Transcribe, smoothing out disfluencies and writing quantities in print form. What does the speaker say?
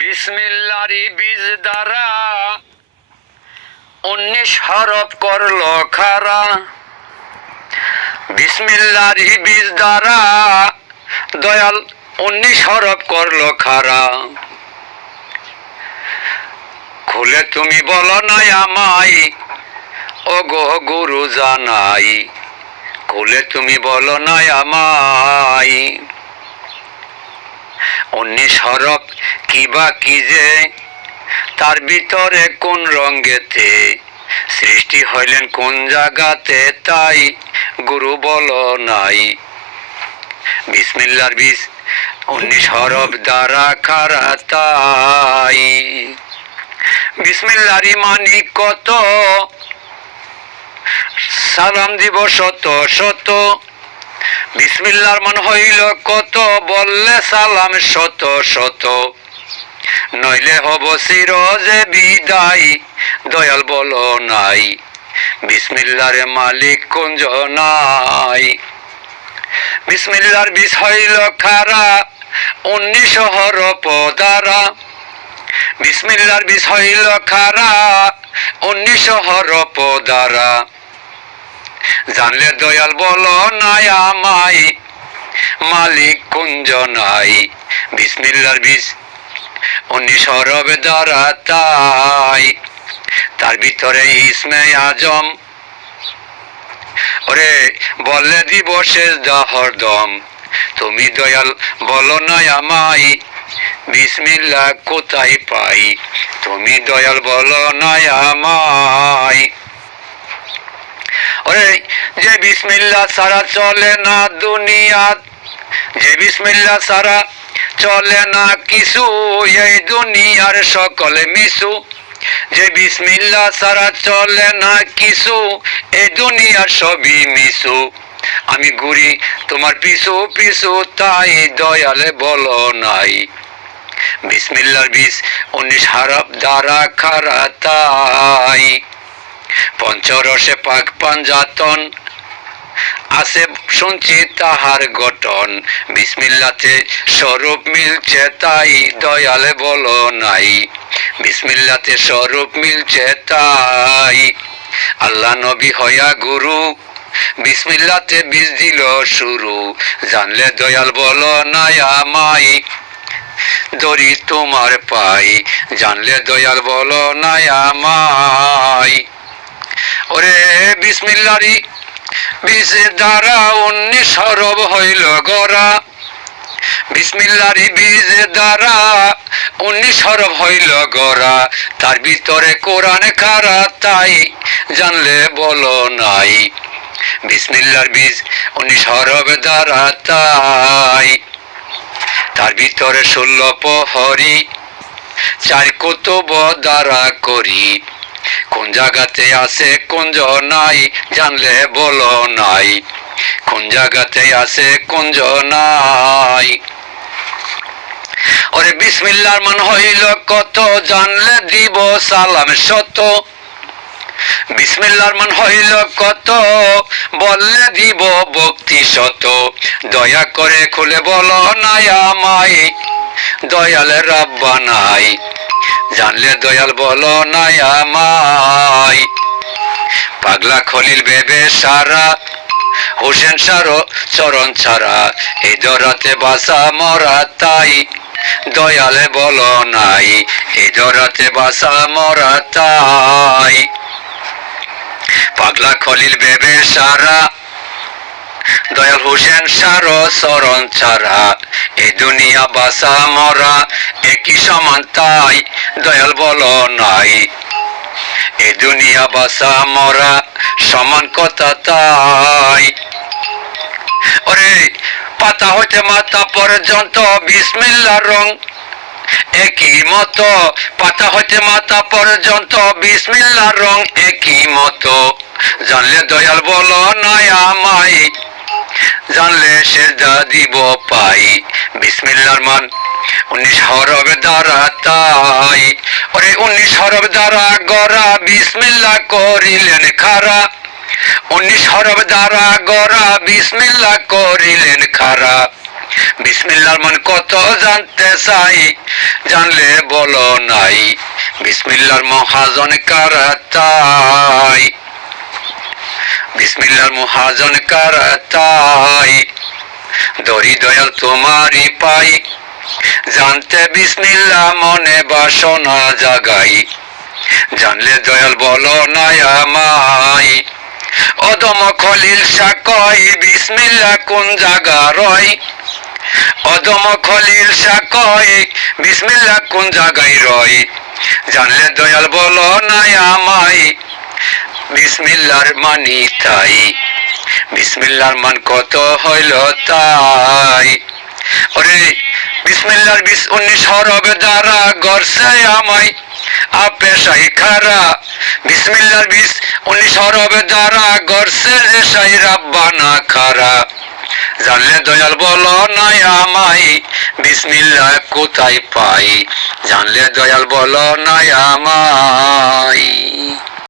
বিসমিল্লাহর বীজ দ্বারা 19 হরফ করলো খারা। বিসমিল্লাহর বীজ দ্বারা দয়াল 19 হরফ করলো খারা। খুলে তুমি বলো নাই আমায়, ও গো গুরু জানাই। খুলে তুমি বলো নাই আমায়, 19 হরফ কিবা কি যে, তার ভিতরে কোন রঙ্গেতে, সৃষ্টি হইলেন কোন জায়গাতে, তাই গুরু বলো নাই। বিসমিল্লাহর বীজ 19 হরফ দ্বারা খারা তাই। বিসমিল্লাহর মানি কত, সালাম দিব শত শত। বিসমিল্লাহর মান হইল কত, বললে সালাম শত শত। নইলে হব সিরোজে বিদায়, দয়াল বলো নাই। বিসমিল্লাহর মালিক কুঞ্জ নাই। বিসমিল্লাহর বীজ হইল খারা 19 হরফ দ্বারা। বিসমিল্লাহর বীজ হইল খারা 19 হরফ দ্বারা। জানলে দয়াল বলো নাই আমায়, মালিক কুঞ্জ নাই। বিসমিল্লাহর বীজ 19 হরফ দ্বারা তাই। তার ভিতরে ইসমে আজম, ওরে বলে দিব সেজদা হরদম। তুমি দয়াল বলো নাই আমায়, বিসমিল্লাহ কোথায় পাই। তুমি দয়াল বলো নাই আমায়। ওরে যে বিসমিল্লাহ ছাড়া চলে না দুনিয়াত, যে বিসমিল্লাহ ছাড়া চলে না কিছু, এই দুনিয়ার সকলে মিছু। যে বিসমিল্লাহ ছাড়া চলে না কিছু, এই দুনিয়ার সবই মিছু। আমি ঘুরি তোমার পিছু পিছু, তাই দয়ালে বলো নাই। বিসমিল্লাহর বীজ 19 হরফ দ্বারা খারা তাই। পঞ্চরসে পাক পাঞ্জাতন, আছে শুনছি তাহার গঠন। বিসমিল্লাতে স্বরূপ মিলছে, তাই দয়ালে বলো নাই। বিসমিল্লাতে স্বরূপ মিলছে তাই। আল্লাহ নবী হইয়া গুরু, বিসমিল্লাতে বীজ দিল শুরু। জানলে দয়াল বলো নাই আমায়, দড়ি তোমার পাই। জানলে দয়াল বলো নাই আমায়। ওরে বিসমিল্লাহর বীজ দ্বারা 19 হরফ হইল গড়া। বিসমিল্লাহর বীজ দ্বারা 19 হরফ হইল গড়া। তার ভিতরে কোরআন খারা, তাই জানলে বলো নাই। বিসমিল্লাহর বীজ 19 হরফ দ্বারা তাই। তার ভিতরে 16 প্রহরী, 4 কুতুব দ্বারা করি। কোন জায়গাতে আছে কুঞ্জ নাই, জানলে বলো নাই। কোন জায়গাতে আছে কুঞ্জ নাই। ওরে বিসমিল্লাহর মান হইল কত, জানলে দিব সালাম শত। বিসমিল্লাহর মান হইল কত, বললে দিব ভক্তি শত। দয়া করে খুলে বলো নাই আমায়, দয়ালে রাব্বা নাই। জানলে দয়াল বলো নাই আমায়। পাগলা খলিল বেবে সারা, হোসেন সারো চরণ ছাড়া। এই দরাতে বাসা মরা, তাই দয়ালে বলো নাই। এই দরাতে বাসা মরা তাই। পাগলা খলিল বেবে সারা, দয়াল হোসেন সারো চরণ ছাড়া। এই দুনিয়া বাসা মরা একই সমান, তাই দয়াল বলো নাই। এই দুনিয়া বাসা মরা সমান কথা তাই। ওরে পাতা হইতে মাথা পর্যন্ত বিসমিল্লাহর রং একই মতো। পাতা হইতে মাথা পর্যন্ত বিসমিল্লাহর রং একই মতো। জানলে দয়াল বলো নাই আমায়, জানলে সেজদা দিব পাই। বিসমিল্লাহর মান 19 হরফ দ্বারা তাই। ওরে 19 হরফ দ্বারা গড়া, বিসমিল্লাহ করিলেন খারা। 19 হরফ দ্বারা গড়া, বিসমিল্লাহ করিলেন খারা। বিসমিল্লাহর মান কত জানতে চাই, জানলে বলো নাই, বিসমিল্লাহর মহাজন কারা তাই, বিসমিল্লাহর মহাজন কারা তাই, দরি দয়াল তোমারই পাই, জানতে বিসমিল্লাহ মনে বাসনা জাগাই, জানলে দয়াল বলো নাই আমায়। অদম খলিল শাহ কয় বিসমিল্লাহ কোন জাগা রয়, অদম খলিল শাহ কয় বিসমিল্লাহ কোন জাগায় রয়, জানলে দয়াল বলো নাই আমায়, বিসমিল্লাহর মানি তাই, বিসমিল্লাহর মান কত হইল তাই। ওরে বিসমিল্লাহর 19 হরফ দ্বারা গড়ছে আমায় আপে শাহী খারা, বিসমিল্লাহর 19 হরফ দ্বারা গড়ছে যে শাহী রাব্বানা খারা, জানলে দয়াল বলো নাই আমায়, বিসমিল্লাহ কোথায় পাই, জানলে দয়াল বলো নাই আমায়।